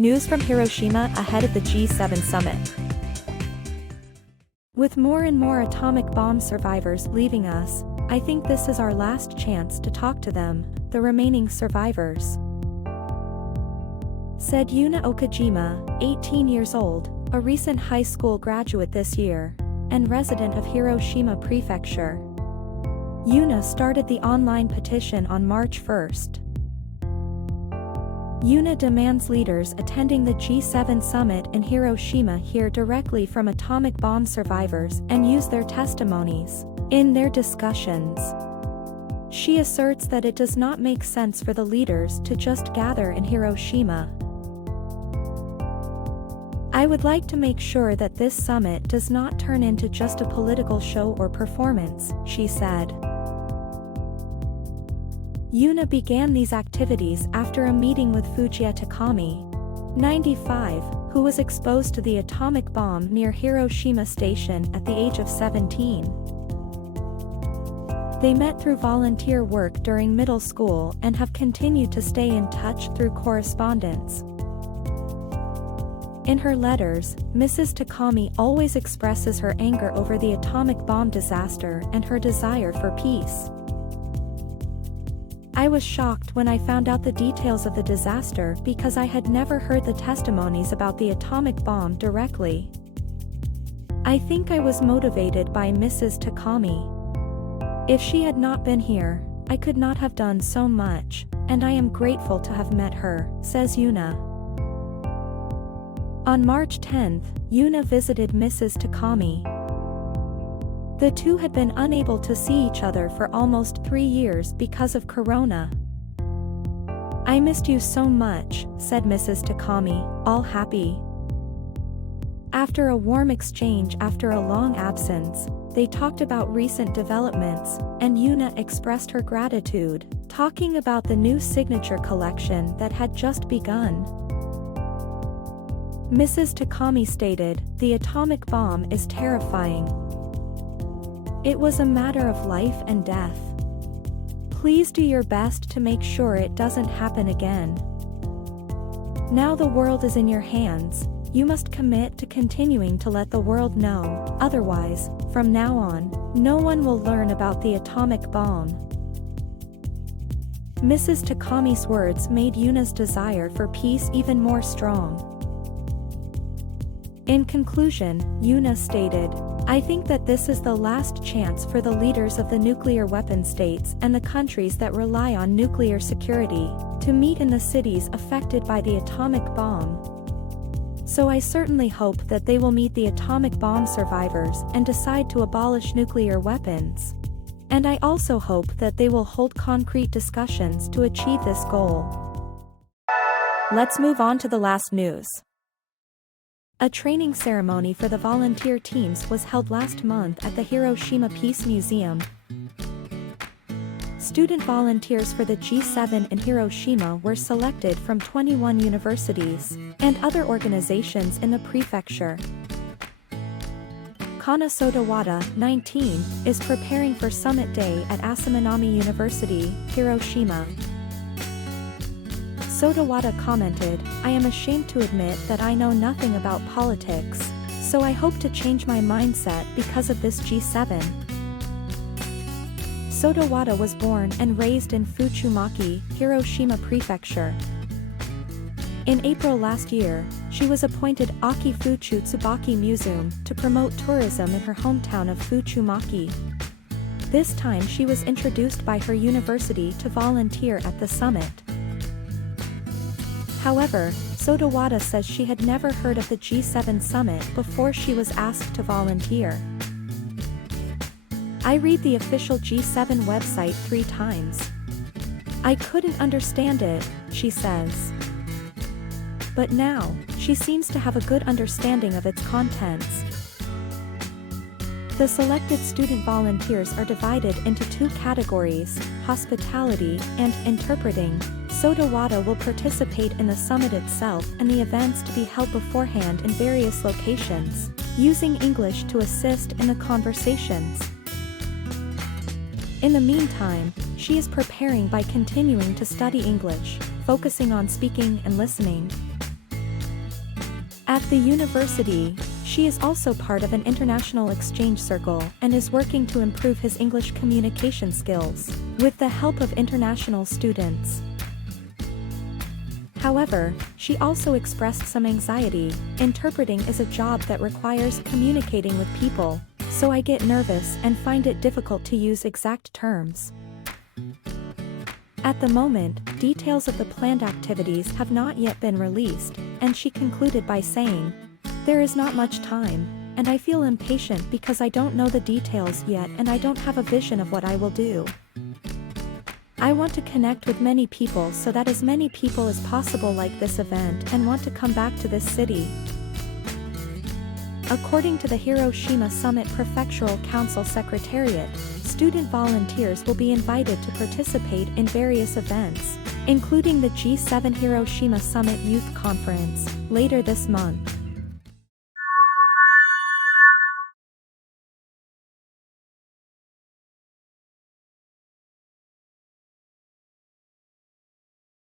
News from Hiroshima ahead of the G7 summit. With more and more atomic bomb survivors leaving us, I think this is our last chance to talk to them, the remaining survivors. Said Yuna Okajima, 18 years old, a recent high school graduate this year, and resident of Hiroshima Prefecture. Yuna started the online petition on March 1st. Yuna demands leaders attending the G7 summit in Hiroshima hear directly from atomic bomb survivors and use their testimonies in their discussions. She asserts that it does not make sense for the leaders to just gather in Hiroshima. I would like to make sure that this summit does not turn into just a political show or performance, she said. Yuna began these activities after a meeting with Fujiya Takami, 95, who was exposed to the atomic bomb near Hiroshima Station at the age of 17. They met through volunteer work during middle school and have continued to stay in touch through correspondence. In her letters, Mrs. Takami always expresses her anger over the atomic bomb disaster and her desire for peace. I was shocked when I found out the details of the disaster because I had never heard the testimonies about the atomic bomb directly. I think I was motivated by Mrs. Takami. If she had not been here, I could not have done so much, and I am grateful to have met her, says Yuna. On March 10th, Yuna visited Mrs. Takami. The two had been unable to see each other for almost 3 years because of Corona. I missed you so much, said Mrs. Takami, all happy. After a warm exchange after a long absence, they talked about recent developments, and Yuna expressed her gratitude, talking about the new signature collection that had just begun. Mrs. Takami stated, "The atomic bomb is terrifying. It was a matter of life and death. Please do your best to make sure it doesn't happen again. Now the world is in your hands, you must commit to continuing to let the world know, otherwise, from now on, no one will learn about the atomic bomb." Mrs. Takami's words made Yuna's desire for peace even more strong. In conclusion, Yuna stated, "I think that this is the last chance for the leaders of the nuclear weapon states and the countries that rely on nuclear security to meet in the cities affected by the atomic bomb. So I certainly hope that they will meet the atomic bomb survivors and decide to abolish nuclear weapons. And I also hope that they will hold concrete discussions to achieve this goal." Let's move on to the last news. A training ceremony for the volunteer teams was held last month at the Hiroshima Peace Museum. Student volunteers for the G7 in Hiroshima were selected from 21 universities and other organizations in the prefecture. Kana Sodawada, 19, is preparing for Summit Day at Asamanami University, Hiroshima. Sodawada commented, "I am ashamed to admit that I know nothing about politics, so I hope to change my mindset because of this G7. Sodawada was born and raised in Fuchumaki, Hiroshima Prefecture. In April last year, she was appointed Aki Fuchu Tsubaki Museum to promote tourism in her hometown of Fuchumaki. This time she was introduced by her university to volunteer at the summit. However, Sodawada says she had never heard of the G7 summit before she was asked to volunteer. I read the official G7 website 3 times. I couldn't understand it, she says. But now, she seems to have a good understanding of its contents." The selected student volunteers are divided into 2 categories, hospitality and interpreting. Sodawada will participate in the summit itself and the events to be held beforehand in various locations, using English to assist in the conversations. In the meantime, she is preparing by continuing to study English, focusing on speaking and listening. At the university, she is also part of an international exchange circle and is working to improve his English communication skills, with the help of international students. However, she also expressed some anxiety. Interpreting is a job that requires communicating with people, so I get nervous and find it difficult to use exact terms. At the moment, details of the planned activities have not yet been released, and she concluded by saying, "There is not much time, and I feel impatient because I don't know the details yet and I don't have a vision of what I will do. I want to connect with many people so that as many people as possible like this event and want to come back to this city." According to the Hiroshima Summit Prefectural Council Secretariat, student volunteers will be invited to participate in various events, including the G7 Hiroshima Summit Youth Conference, later this month.